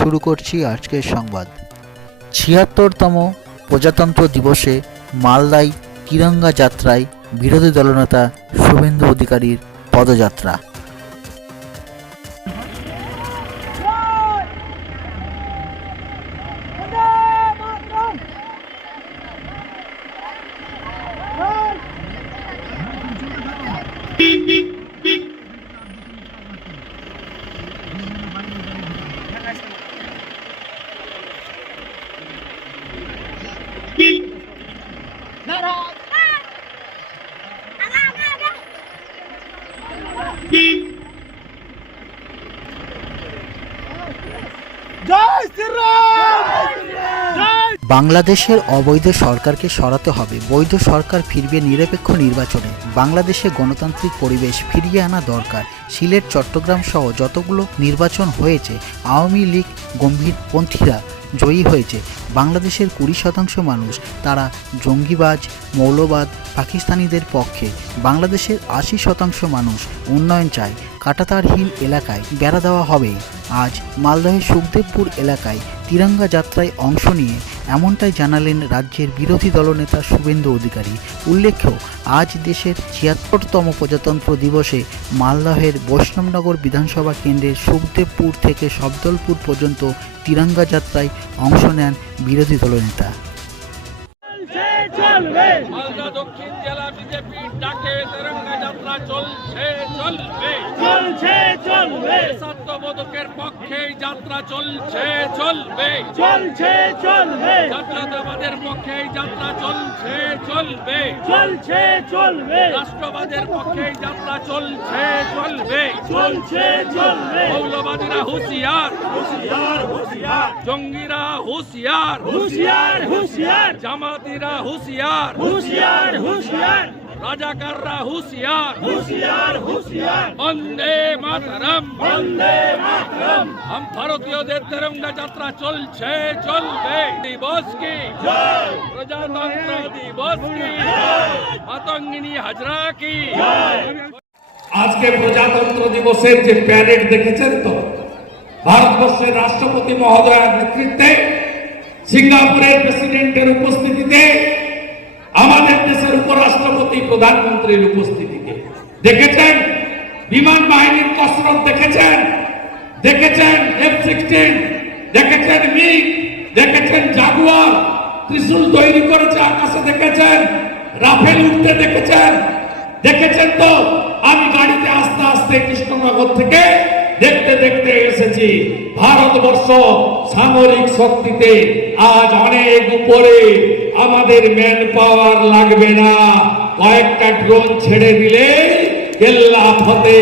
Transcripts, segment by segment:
শুরু করছি আজকের সংবাদ। ৭৬তম প্রজাতন্ত্র দিবসে মালদায় তিরঙ্গা যাত্রায় বিরোধী দলনেতা শুভেন্দু অধিকারীর পদযাত্রা। বাংলাদেশের অবৈধ সরকারকে সরাতে হবে, বৈধ সরকার ফিরবে নিরপেক্ষ নির্বাচনে। বাংলাদেশে গণতান্ত্রিক পরিবেশ ফিরিয়ে আনা দরকার। সিলেট, চট্টগ্রাম সহ যতগুলো নির্বাচন হয়েছে আওয়ামী লীগ গম্ভীরপন্থীরা জয়ী হয়েছে। বাংলাদেশের ২০% মানুষ তারা জঙ্গিবাজ, মৌলবাদ, পাকিস্তানিদের পক্ষে। বাংলাদেশের ৮০% মানুষ উন্নয়ন চায়। কাঁটাতারহীন এলাকায় বেড়া দেওয়া হবে। আজ মালদহের সুখদেবপুর এলাকায় তিরঙ্গা যাত্রায় অংশ নিয়ে এমনটাই জানালেন রাজ্যের বিরোধী দলনেতা শুভেন্দু অধিকারী। উল্লেখ্য, আজ দেশের ৭৬তম প্রজাতন্ত্র দিবসে মালদহের বৈষ্ণবনগর বিধানসভা কেন্দ্রের সুখদেবপুর থেকে শব্দলপুর পর্যন্ত তিরঙ্গা যাত্রায় অংশ নেন বিরোধী দলনেতা। মালদা দক্ষিণ জেলা বিজেপির ডাকে তিরঙ্গা যাত্রা চলছে চলবে দেশাত্মবোধকের পক্ষে যাত্রা চলছে চলবে জাতীয়তাবাদের পক্ষে যাত্রা চলছে চলবে রাষ্ট্রবাদের পক্ষে যাত্রা চলছে চলবে মৌলবাদীরা হুঁশিয়ার জঙ্গিরা হুঁশিয়ার জামাতিরা হুঁশিয়ার রাজাকাররা হুঁশিয়ার বন্দে মাতরম हम ভারতীয়দের তিরঙ্গা যাত্রা চলছে চলবে দিবস কি প্রজাতন্ত্র দিবস কি মাতঙ্গিনী হাজরা কি। আজকে প্রজাতন্ত্র দিবসের যে প্যারেড দেখেছেন তো, ভারতবর্ষের রাষ্ট্রপতি মহোদয়ের নেতৃত্বে, সিঙ্গাপুরের প্রেসিডেন্টের উপস্থিতিতে, আমাদের দেশের উপরাষ্ট্রপতি প্রধানমন্ত্রীর উপস্থিতিতে দেখেছেন বিমান বাহিনীর কসরত, দেখেছেন F-16, দেখেছেন মিগ, দেখেছেন জাগুয়ার ত্রিশূল তৈরি করেছে আকাশে, দেখেছেন রাফেল উঠতে, দেখেছেন তো। আমি গাড়িতে আস্তে আস্তে কৃষ্ণনগর থেকে দেখতে এসেছি। ভারতবর্ষ সামরিক শক্তিতে আজ অনেক উপরে, আমাদের ম্যান পাওয়ার লাগবে না, কয়েকটা ড্রোন ছেড়ে দিলে কেল্লা ফতে,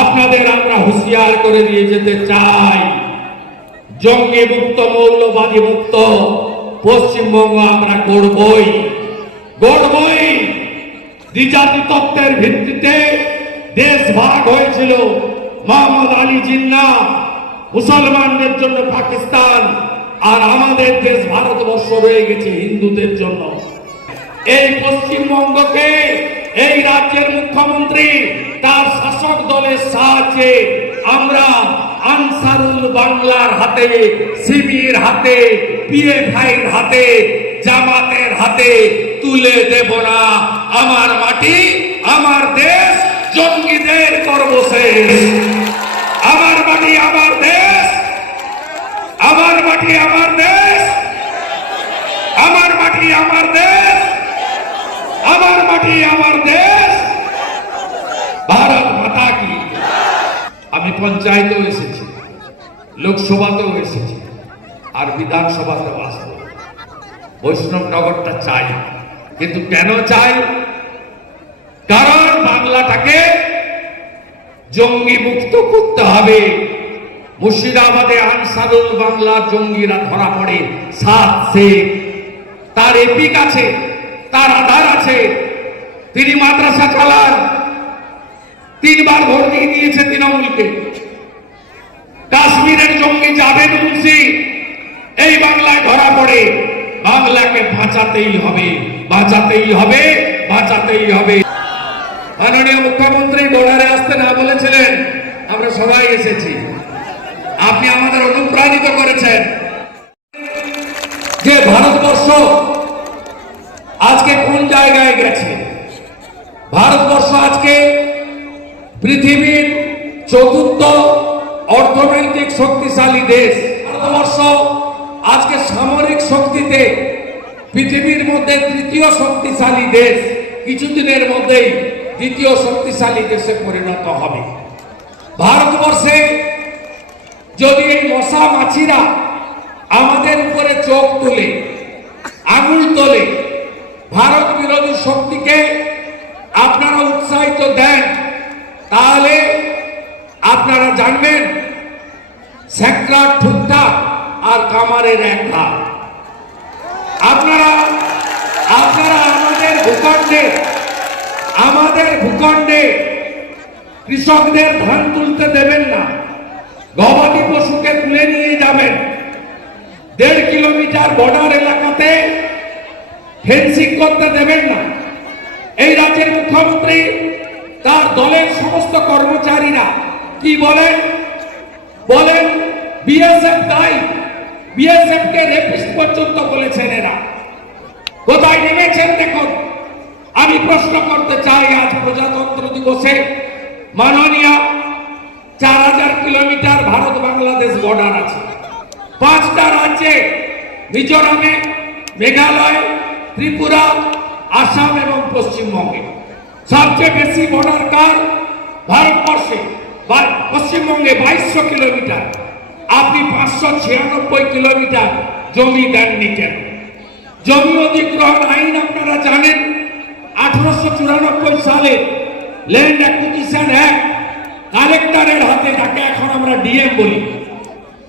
আপনাদের আমরা হুঁশিয়ার করে দিয়ে যেতে চাই। জঙ্গি মুক্ত, মৌলবাদী মুক্ত পশ্চিমবঙ্গ আমরা গড়বই। দ্বিজাতি তত্ত্বের ভিত্তিতে দেশ ভাগ হয়েছিল। মোহাম্মদ আলী জিন্নাহ মুসলমানদের জন্য পাকিস্তান, আর আমাদের দেশ ভারতবর্ষ রয়ে গেছে হিন্দুদের জন্য। এই পশ্চিমবঙ্গকে এই রাজ্যের মুখ্যমন্ত্রী তার শাসক দলের সাহায্যে আমরা আনসারুল বাংলার হাতে, শিবির হাতে, পিএফআইর হাতে, জামাতের হাতে তুলে দেব না। আমার মাটি, আমার দেশ, জঙ্গিদের সর্বশেষ। আমার মাটি, আমার দেশ, আমার মাটি, আমার দেশ, আমার মাটি, আমার দেশ, আমার মাটি, আমার দেশ, ভারত মাতা কি। আমি পঞ্চায়েতেও এসেছি, লোকসভাতেও এসেছি, আর বিধানসভাতেও আসবো। বৈষ্ণবনগরটা চাই, কিন্তু কেন চাই? কারণ বাংলাটাকে জঙ্গি মুক্ত করতে হবে। মুর্শিদাবাদে আনসারুল বাংলার জঙ্গিরা ধরা পড়ে, 7 শেখ, তার এপিক আছে, তার আধার আছে, তিনি মাদ্রাসা চালান, 3 বার ভোট দিয়ে দিয়েছে তৃণমূলকে। কাশ্মীরের জঙ্গি জাভেদ মুন্সি এই বাংলায় ধরা পড়ে। বাংলাকে বাঁচাতেই হবে, বাঁচাতেই হবে, বাঁচাতেই হবে। মাননীয় মুখ্যমন্ত্রী বর্ডারে আসতে না বলেছিলেন, আমরা সবাই এসেছি। আপনি আমাদের অনুপ্রাণিত করেছেন যে ভারতবর্ষ আজকে কোন জায়গায় গেছে। ভারতবর্ষ আজকে পৃথিবীর চতুর্থ অর্থনৈতিক শক্তিশালী দেশ। ভারতবর্ষ আজকে সামরিক শক্তিতে পৃথিবীর মধ্যে তৃতীয় শক্তিশালী দেশ। কিছুদিনের মধ্যেই দ্বিতীয় শক্তিশালী দেশে পরিণত হবে। ভারতবর্ষে যদি এই মশা মাছিরা আমাদের উপরে চোখ তুলে, আঙুল তোলে, ভারত বিরোধী শক্তিকে আপনারা উৎসাহিত দেন, তাহলে আপনারা জানবেন স্যাকরার ঠুকটা আর কামারের এক হাত। আপনারা আমাদের ভূখণ্ডে কৃষকদের ধান তুলতে দেবেন না, গবাদি পশুকে তুলে নিয়ে যাবেন। 1.5 কিলোমিটার বর্ডার এলাকাতে ফেন্সিং করতে দেবেন না। এই রাজ্যের মুখ্যমন্ত্রী তার দলের সমস্ত কর্মচারীরা কি বলেন? বিএসএফ দায়ী, বিএসএফ কে রেপিস্ট পর্যন্ত বলেছেন। এরা কোথায় নেমেছেন দেখুন। আমি প্রশ্ন করতে চাই, আজ প্রজাতন্ত্র দিবসে মাননীয় 4000 কিলোমিটার ভারত বাংলাদেশ বর্ডার আছে। 5টা রাজ্যে, মিজোরামে, মেঘালয়, ত্রিপুরা, আসাম এবং পশ্চিমবঙ্গে। সবচেয়ে বেশি বর্ডার কার? ভারতবর্ষে। পশ্চিমবঙ্গে 2200 কিলোমিটার। আপনি 596 কিলোমিটার জমি দেননি কেন? জমি অধিগ্রহণ আইন আপনারা জানেন। 1894 সালে ল্যান্ড অ্যাকুইজিশন অ্যাক্ট কালেক্টরের হাতে, যাকে এখন আমরা ডিএম বলি।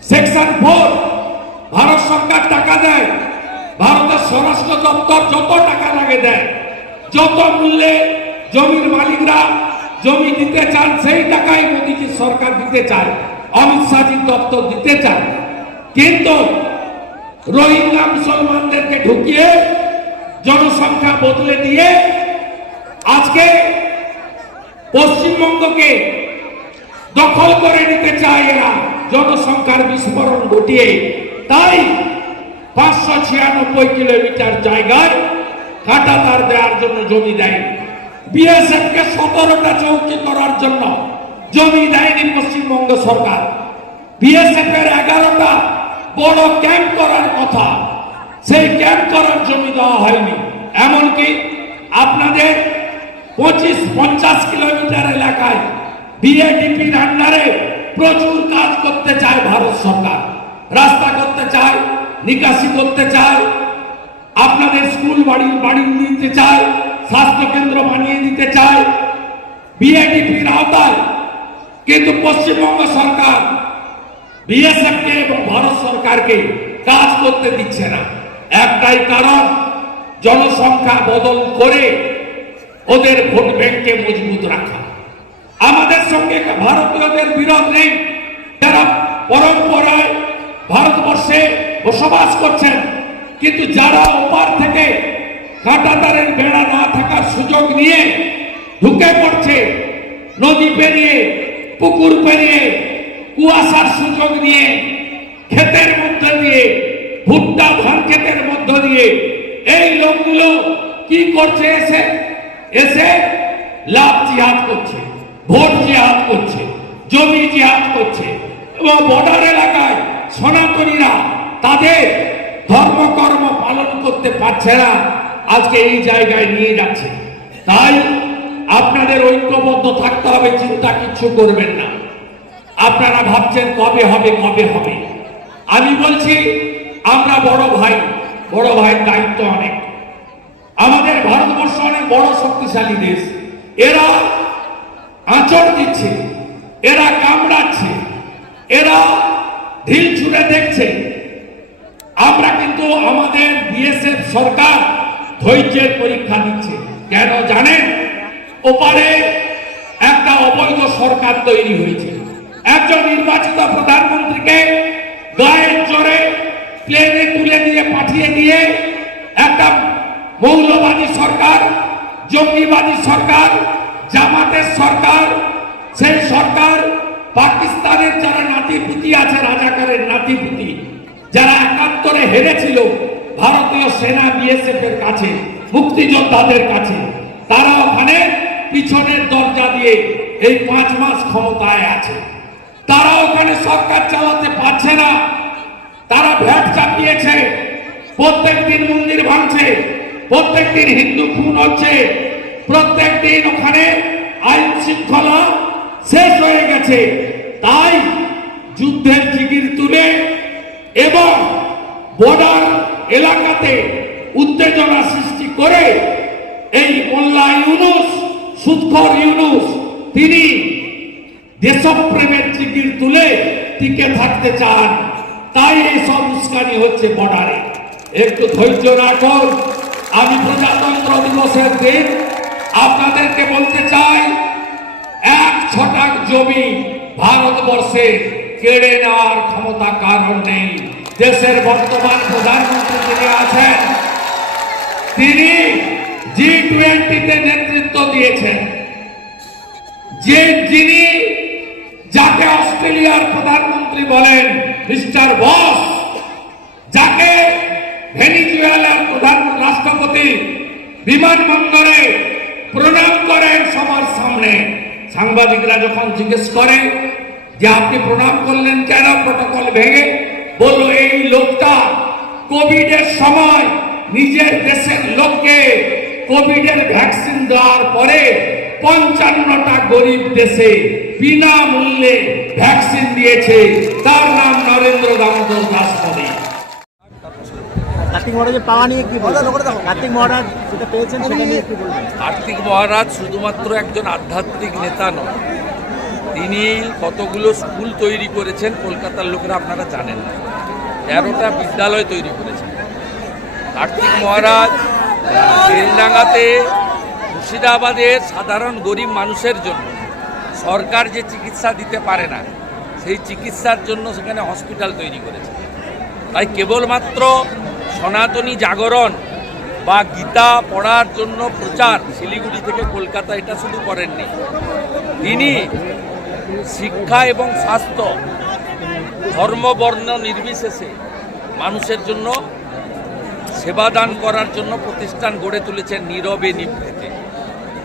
সেকশন 4, ভারত সরকার টাকা দেয়, ভারতের স্বরাষ্ট্র দপ্তর যত টাকা লাগে দেয়। যত মূল্যে জমির মালিকরা জমি দিতে চান, সেই টাকাই মোদীজি সরকার দিতে চায়, অমিত শাহজির দপ্তর দিতে চায়। কিন্তু রোহিঙ্গা মুসলমানদেরকে ঢুকিয়ে জনসংখ্যা বদলে দিয়ে আজকে পশ্চিমবঙ্গকে দখল করে নিতে চায় এরা, জনসংখ্যার বিস্ফোরণ ঘটিয়ে। তাই 596 কিলোমিটার জায়গায় কাঁটাতার দেওয়ার জন্য জমি দেয়। বিএসএফ কে 17টা চৌকি করার জন্য জমি দেয়নি পশ্চিমবঙ্গ সরকার। বিএসএফ এর 11টা বড় ক্যাম্প করার কথা, সেই ক্যাম্প করার জমি দেওয়া হয়নি। এমনকি আপনাদের 25-50 কিলোমিটার এলাকায় বিএডিপির আন্ডারে প্রচুর কাজ করতে চায় ভারত সরকার। রাস্তা করতে চায়, নিকাশি করতে চায়, আপনাদের স্কুল বাড়ি দিতে চায়, স্বাস্থ্য কেন্দ্র বানিয়ে দিতে চায় বিএডিপির আওতায়। কিন্তু পশ্চিমবঙ্গ সরকার বিএসএফ কে এবং ভারত সরকারকে কাজ করতে দিচ্ছে না। একটাই কারণ, জনসংখ্যা বদল করে ওদের ভোট ব্যাংককে মজবুত রাখা। আমাদের সঙ্গে ভারতীয়দের বিরোধ নেই, যারা পরম্পরায় ভারতবর্ষে বসবাস করছেন। কিন্তু যারা ওপার থেকে কাঁটাতারের বেড়া না থাকার সুযোগ নিয়ে ঢুকে পড়ছে, নদী পেরিয়ে, পুকুর পেরিয়ে, কুয়াশার সুযোগ নিয়ে, ক্ষেতের মধ্যে দিয়ে, ভুট্টা ধান ক্ষেতের মধ্য দিয়ে, এই লোকগুলো কি করছে? এসে লাভ জিহাদ করছে, ভোট জিহাদ করছে, জমি জিহাদ করছে। এবং বর্ডার এলাকায় সনাতনীরা তাদের ধর্মকর্ম পালন করতে পারছে না, আজকে এই জায়গায় নিয়ে যাচ্ছে। তাই আপনাদের ঐক্যবদ্ধ থাকতে হবে, চিন্তা কিচ্ছু করবেন না। আপনারা ভাবছেন কবে হবে, কবে হবে। আমি বলছি, আমরা বড় ভাইয়ের দায়িত্ব অনেক। আমাদের ভারতবর্ষ অনেক বড় শক্তিশালী দেশ। এরা আঁচড় দিচ্ছে, এরা কামড়াচ্ছে, এরা ঢিল ছুঁড়ে দেখছে। আমরা কিন্তু আমাদের বিএসএফ সরকার ধৈর্যের পরীক্ষা দিচ্ছে। কেন জানেন? ওপারে একটা অবৈধ সরকার তৈরি হয়েছে। একজন নির্বাচিত প্রধানমন্ত্রীকে গায়ের জোরে প্লেনে তুলে নিয়ে পাঠিয়ে দিয়ে একটা মৌলবাদী সরকার, জঙ্গিবাদী সরকার, জামাতের সরকার, সেই সরকার পাকিস্তানের যারা নাতিপুতি আছে, রাজাকারের নাতিপুতি, যারা 71-এ হেরেছিল ভারতীয় সেনা বিএসএফ এর কাছে, মুক্তিযোদ্ধাদের কাছে, তারা ওখানে পিছনের দরজা দিয়ে এই 5 মাস ক্ষমতায় আছে। তারা ওখানে সরকার চালাতে পারছে না, তারা ভ্যাট চাপিয়েছে, প্রত্যেকদিন মন্দির ভাঙছে, প্রত্যেকদিন হিন্দু খুন হচ্ছে, প্রত্যেকদিন ওখানে আইন শৃঙ্খলা শেষ হয়ে গেছে। তাই যুদ্ধের জিগির তুলে এবং বর্ডার এলাকাতে উত্তেজনা সৃষ্টি করে এই মোল্লা ইউনুস, সুদখোর ইউনুস, তিনি দেশপ্রেমের জিগির তুলে টিকে থাকতে চান। তাই এই সব উস্কানি হচ্ছে বর্ডারে। একটু ধৈর্য রাখুন। আমি প্রজাতন্ত্র দিবসের দিন আপনাদেরকে বলতে চাই, 1 ছটাক জমি ভারতবর্ষে কেড়ে নেওয়ার ক্ষমতা কারণ নেই। দেশের বর্তমান প্রধানমন্ত্রী যিনি আছেন, তিনি G20-তে নেতৃত্ব দিয়েছেন, যিনি যাকে অস্ট্রেলিয়ার প্রধানমন্ত্রী বলেন মিস্টার বস, যাকে ভেনিজুয়েলার প্রধান রাষ্ট্রপতি বিমানবন্দরে প্রণাম করেন সবার সামনে। সাংবাদিকরা যখন জিজ্ঞেস করে যে আপনি প্রণাম করলেন কেন প্রটোকল ভেঙে, বলল এই লোকটা কোভিডের সময় নিজের দেশের লোককে কোভিডের ভ্যাকসিন দেওয়ার পরে 55টা গরিব দেশে বিনামূল্যে ভ্যাকসিন দিয়েছে। তার নাম নরেন্দ্র দামোদর দাস মোদী। কার্তিক মহারাজের পাওয়া নিয়ে কি বলবেন? কার্তিক মহারাজ যেটা পেয়েছেন সেটা নিয়ে কি বলবেন? কার্তিক মহারাজ শুধুমাত্র একজন আধ্যাত্মিক নেতা নন, তিনি কতগুলো স্কুল তৈরি করেছেন কলকাতার লোকেরা আপনারা জানেন না। 13টা বিদ্যালয় তৈরি করেছেন কার্তিক মহারাজ। বেলডাঙ্গাতে, মুর্শিদাবাদের সাধারণ গরিব মানুষের জন্য সরকার যে চিকিৎসা দিতে পারে না, সেই চিকিৎসার জন্য সেখানে হসপিটাল তৈরি করেছে। তাই কেবলমাত্র সনাতনী জাগরণ বা গীতা পড়ার জন্য প্রচার শিলিগুড়ি থেকে কলকাতা এটা শুধু করেননি, তিনি শিক্ষা এবং স্বাস্থ্য, ধর্ম বর্ণ নির্বিশেষে মানুষের জন্য সেবাদান করার জন্য প্রতিষ্ঠান গড়ে তুলেছেন নীরবে নিভৃতে।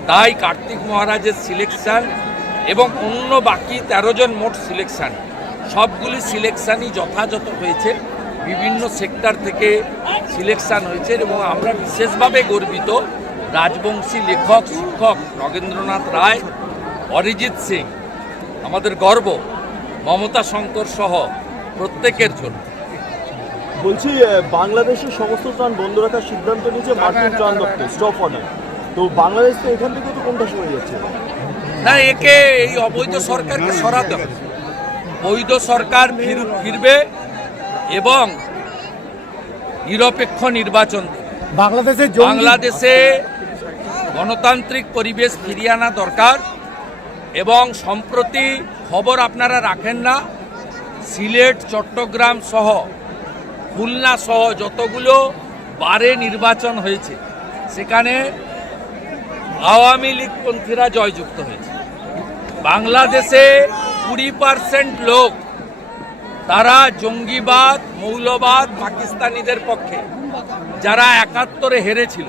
তাই কার্তিক মহারাজের সিলেকশন এবং অন্য বাকি 13 জন মোট সিলেকশন, সবগুলি সিলেকশনই যথাযথ হয়েছে। বিভিন্ন সেক্টর থেকে সিলেকশন হয়েছে এবং আমরা বিশেষভাবে গর্বিত রাজবংশী লেখক শিক্ষক নগেন্দ্রনাথ রায়, অরিজিৎ সিং, আমাদের গর্ব, মমতা শঙ্কর সহ প্রত্যেকের জন্য। বলছি, বাংলাদেশের সমস্ত ত্রাণ বন্ধ রাখার সিদ্ধান্ত নিয়েছে মার্কিন ত্রাণ দপ্তর, স্টপ অর্ডার। তো বাংলাদেশ তো এখান থেকে তো কোনটা সরে যাচ্ছে না, একে এই অবৈধ সরকারকে সরাতে হবে। বৈধ সরকার ফিরবে এবং নিরপেক্ষ নির্বাচন। বাংলাদেশে গণতান্ত্রিক পরিবেশ ফিরিয়ে আনা দরকার। এবং সম্প্রতি খবর আপনারা রাখেন না, সিলেট, চট্টগ্রাম সহ খুলনা সহ যতগুলো বারে নির্বাচন হয়েছে সেখানে আওয়ামী লীগপন্থীরা জয়যুক্ত হয়েছে। বাংলাদেশে 20% লোক তারা জঙ্গিবাদ, মৌলবাদ, পাকিস্তানিদের পক্ষে, যারা 71-এ হেরেছিল,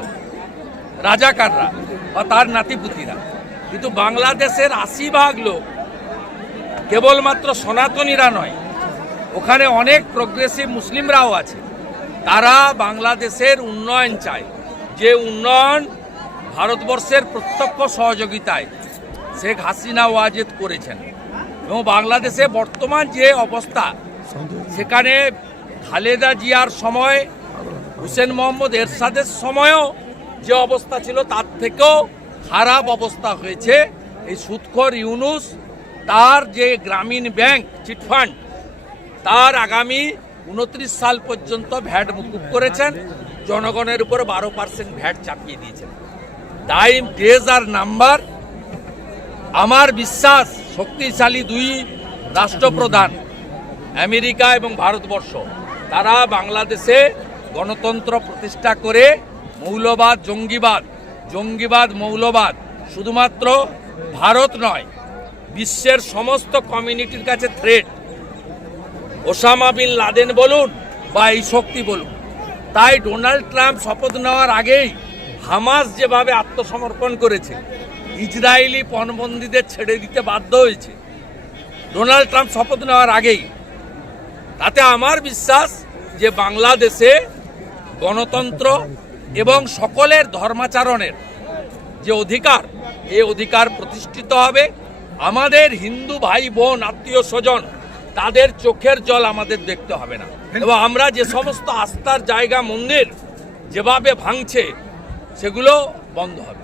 রাজাকাররা বা তার নাতিপুতিরা। কিন্তু বাংলাদেশের 80% লোক কেবলমাত্র সনাতনীরা নয়, ওখানে অনেক প্রগ্রেসিভ মুসলিমরাও আছে। তারা বাংলাদেশের উন্নয়ন চায়, যে উন্নয়ন ভারতবর্ষের প্রত্যক্ষ সহযোগিতায় শেখ হাসিনা ওয়াজেদ করেছেন। এবং বাংলাদেশে বর্তমান যে অবস্থা, সেখানে খালেদা জিয়ার সময়, হুসেন মোহাম্মদ এরশাদের সময়ও যে অবস্থা ছিল তার থেকেও খারাপ অবস্থা হয়েছে। এই সুদখোর ইউনুস তার যে গ্রামীণ ব্যাংক চিটফান্ড, তার আগামী 29 সাল পর্যন্ত ভ্যাট মুকুব করেছেন, জনগণের উপর 12% ভ্যাট চাপিয়ে দিয়েছেন। টাইম ডেজ আর নাম্বার। আমার বিশ্বাস শক্তিশালী 2 রাষ্ট্রপ্রধান আমেরিকা এবং ভারতবর্ষ, তারা বাংলাদেশে গণতন্ত্র প্রতিষ্ঠা করে মৌলবাদ, জঙ্গিবাদ, মৌলবাদ শুধুমাত্র ভারত নয়, বিশ্বের সমস্ত কমিউনিটির কাছে থ্রেট। ওসামা বিন লাদেন বলুন বা এই শক্তি বলুন। তাই ডোনাল্ড ট্রাম্প শপথ নেওয়ার আগেই হামাস যেভাবে আত্মসমর্পণ করেছে, ইসরায়েলি পণবন্দীদের ছেড়ে দিতে বাধ্য হয়েছে ডোনাল্ড ট্রাম্প শপথ নেওয়ার আগেই, তাতে আমার বিশ্বাস যে বাংলাদেশে গণতন্ত্র এবং সকলের ধর্মাচরণের যে অধিকার, এই অধিকার প্রতিষ্ঠিত হবে। আমাদের হিন্দু ভাই বোন, আত্মীয় স্বজন, তাদের চোখের জল আমাদের দেখতে হবে না। এবং আমরা যে সমস্ত আস্থার জায়গা, মন্দির যেভাবে ভাঙছে, সেগুলো বন্ধ হবে।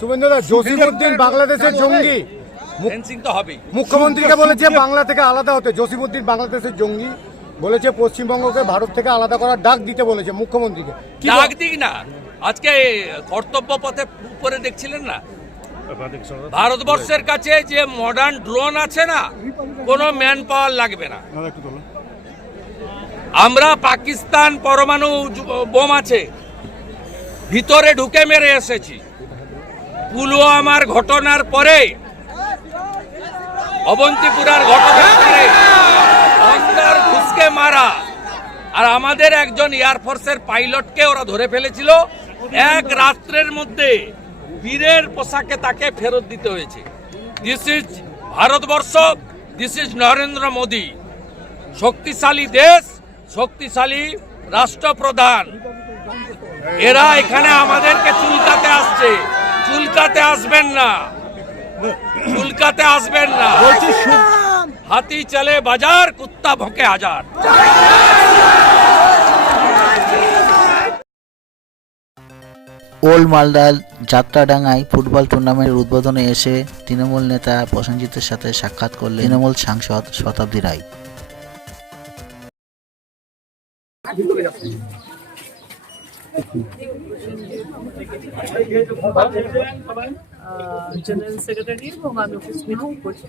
শুভেন্দুদা, জসিমউদ্দিন বাংলাদেশের জঙ্গি, ফেন্সিং তো হবেই। মুখ্যমন্ত্রীকে বলেছে বাংলা থেকে আলাদা হতে। জসিমউদ্দিন বাংলাদেশের জঙ্গি বলেছে পশ্চিমবঙ্গকে ভারত থেকে আলাদা করার ডাক দিতে বলেছে মুখ্যমন্ত্রীকে। ডাক দিক না, আজকে কর্তব্য পথে উপরে দেখছিলেন না, ভারতবর্ষের কাছে যে মডার্ন ড্রোন আছে না, কোনো ম্যান পাওয়ার লাগবে না। আমরা পাকিস্তান পরমাণু বোম আছে, ভিতরে ঢুকে মেরে এসেছি। পুলওয়ামার ঘটনার পরে, অবন্তিপুরার ঘটনার পরে অন্ধার ঘুষকে মারা, আর আমাদের একজন এয়ারফোর্সের পাইলটকে ওরা ধরে ফেলেছিল। এক রাত্রের মধ্যে বীরের পোশাকে তাকে ফেরত দিতে হয়েছে। This is Bharatvarsha, this is Narendra Modi. শক্তিশালী দেশ, শক্তিশালী রাষ্ট্রপ্রধান, এরা এখানে আমাদেরকে চুলকাতে আসছে। চুলকাতে আসবেন না, চুলকাতে আসবেন না। হাতি চলে বাজার, কুত্তা ভোঁকে হাজার। ওল্ড মালদার যাত্রাডাঙ্গায় ফুটবল টুর্নামেন্টের উদ্বোধনে এসে তৃণমূল নেতা প্রসেনজিতের সাথে সাক্ষাৎ করলেন তৃণমূল সাংসদ শতাব্দী রায়। জেনারেল সেক্রেটারি এবং আমি অফিস মিটিং করছি,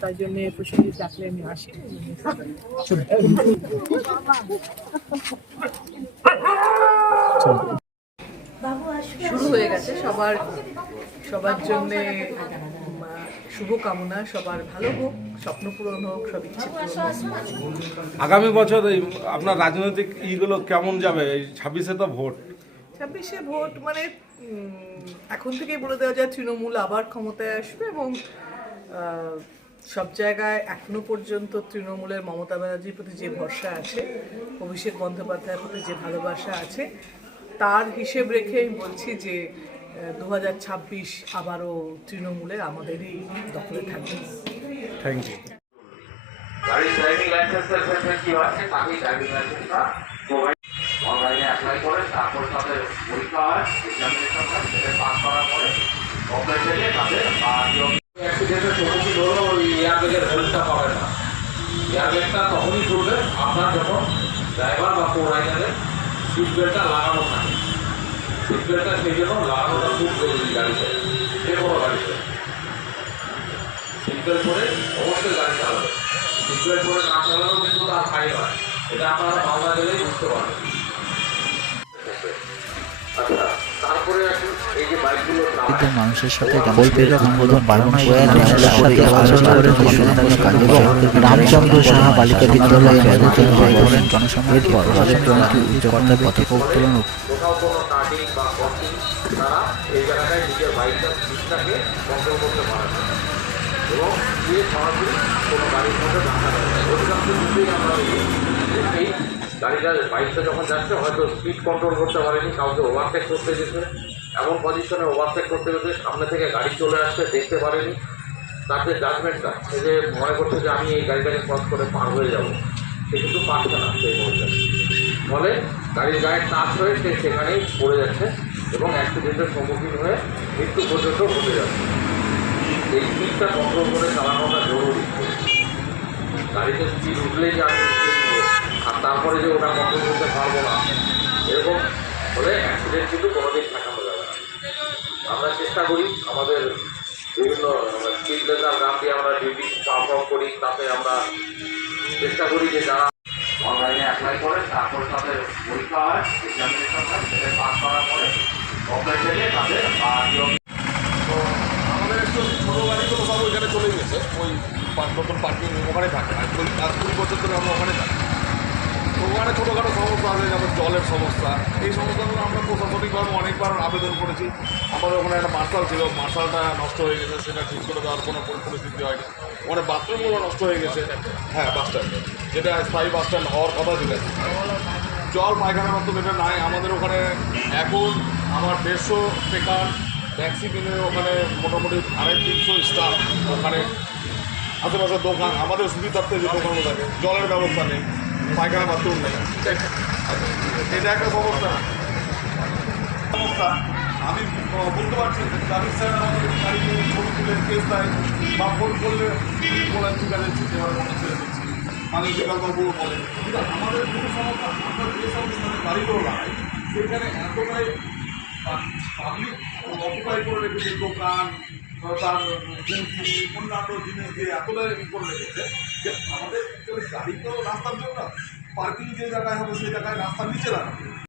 তাই জন্য প্রসঙ্গে ডাকলে আমি আসি। শুরু হয়ে গেছে, সবার জন্য শুভকামনা, সবার ভালো হোক, স্বপ্ন পূরণ হোক, সব ইচ্ছে পূরণ হোক। আগামী বছর আপনার রাজনৈতিক ইগুলো কেমন যাবে? এই 26-এ তো ভোট। 26-এ ভোট মানে এখন থেকেই বলে দেওয়া যায় তৃণমূল আবার ক্ষমতায় আসবে, এবং সব জায়গায় এখনো পর্যন্ত তৃণমূলের মমতা ব্যানার্জির প্রতি যে ভরসা আছে, অভিষেক বন্দ্যোপাধ্যায়ের প্রতি যে ভালোবাসা আছে, তার হিসেব রেখে আমি বলছি যে 2026 আবারও তৃণমূলের আমাদেরই দখলে থাকবে। Thank you. গাড়ির ড্রাইভিং লাইসেন্সের ক্ষেত্রে কি হয়, তাকে ড্রাইভিং লাইসেন্সটা অনলাইনে অ্যাপ্লাই করে, তারপর তাদের পরীক্ষা হয়, এক্সামিনেশন হয়, সেটা পাস করার পরে অফলাইন থেকে তাদের অ্যাক্সিডেন্টের সম্মুখীন হলো ওই এয়ারব্যাগের হেল্পটা পাবে না। এয়ারব্যাগটা তখনই চলবে আপনার যখন ড্রাইভার বা কো রাইডারের সিট বেল্টটা লাগানো থাকে। সিট বেল্টটা সেই জন্য লাগানোটা খুব জরুরি গাড়িতে, যে কোনো গাড়িতে। সিট বেল্ট পরে অবশ্যই গাড়ি চালাবে। সিট বেল্ট পরে না চালালেও কিন্তু তার ফাইন হয়, এটা আপনারা মামলা গেলেই বুঝতে পারবেন। আচ্ছা, তারপরে এখন এই যে বাইকগুলো মানুষের সাথে গল্পের অনুমোদন বাড়ানো সাথে আলোচনা করে রামচন্দ্র সাহা বালিকা বিদ্যালয়ে জনসমাবেশ পতাকা উত্তোলন। কোথাও কোনো কাটিং বা কস্টিং, তারা এই জায়গাটায় নিজের বাইকটা সিটটাকে কন্ট্রোল করতে পারে না, এবং দিয়ে সরাসরি কোনো গাড়ির মধ্যে ধাক্কা দেয় না। অধিকাংশ কিছুই আমরা এই গাড়িটা বাইকটা যখন যাচ্ছে হয়তো স্পিড কন্ট্রোল করতে পারেনি, কাউকে ওভারটেক করতে গেছে, এমন পজিশনে ওভারটেক করতে গেছে, সামনে থেকে গাড়ি চলে আসছে, দেখতে পারেনি, তার যে জাজমেন্টটা, সে যে মনে করছে যে আমি এই গাড়িটাকে ক্রস করে পার হয়ে যাব, সে কিন্তু পারছে না সেই মুহূর্তে। ফলে গাড়ির গায়ে টাচ হয়ে সে সেখানেই পড়ে যাচ্ছে এবং অ্যাক্সিডেন্টের সম্মুখীন হয়ে মৃত্যু পর্যন্ত ঘটে যাচ্ছে। এই স্পিডটা কন্ট্রোল করে চালানোটা জরুরি। গাড়িতে স্পিড উঠলেই যে আমি আর তারপরে যে ওটা কন্ট্রোল করতে পারবো না, এরকম হলে অ্যাক্সিডেন্ট কিন্তু কোনোদিন ঠেকানো যাবে না। আমরা চেষ্টা করি আমাদের বিভিন্ন স্পিড ব্রেকার গান দিয়ে আমরা ডিউটি পারফর্ম করি, তাতে আমরা চেষ্টা করি যে যারা অনলাইনে অ্যাপ্লাই করে, তারপর তাদের পরীক্ষা হয়, এক্সামিনেশন হয়, সেটা পাস করার পরে অফলাইন থেকে তাদের গাড়িগুলো সব ওইখানে চলে গেছে, ওই নতুন পার্কিং ওখানে থাকে, আর 20 বছর ধরে আমরা ওখানে থাকি। তো ওখানে ছোটোখাটো সমস্যা আছে, যেমন জলের সমস্যা, এই সমস্যাগুলো আমরা প্রশাসনিকভাবে অনেকবার আবেদন করেছি। আমাদের ওখানে একটা মার্শাল ছিল, মার্শালটা নষ্ট হয়ে গেছে, সেটা ঠিক করে দেওয়ার কোনো পরিস্থিতি হয়নি। ওখানে বাথরুমগুলো নষ্ট হয়ে গেছে, হ্যাঁ বাস স্ট্যান্ড, যেটা স্থায়ী বাস স্ট্যান্ড হওয়ার কথা ছিল। জল পায়খানা মাধ্যমে এটা নাই আমাদের ওখানে। এখন আমার 150 টেকার ট্যাক্সি কিনে ওখানে মোটামুটি 250-300 স্টাফ ওখানে, আশেপাশে দোকান, আমাদের সুবিধার্থে যে দোকানগুলো থাকে, জলের ব্যবস্থা নেই, পায়খানা বাথরুম নেই, এটা একটা সমস্যা। আমি বলতে পারছি ট্রাফিক স্যার আমাদের গাড়ি নিয়ে ছবি তুলে কেস দেয় বা ফোন করলে বলেন ঠিক আছে ছুটি হবে, মনে ছেড়ে দিচ্ছি, আমি বিকালবাবুও বলেন। কিন্তু আমাদের কোনো সমস্যা, আমরা যে সব স্থানে গাড়িগুলো লাগাই সেখানে এতটাই পাবলিক অকুপাই করে রেখেছে, দোকান তার অন্যান্য জিনিস দিয়ে এতটাই করে রেখেছে যে আমাদের গাড়ি তো রাস্তার জন্য, পার্কিং যে জায়গায় হবে সেই জায়গায় রাস্তার নিচে লাগাবে।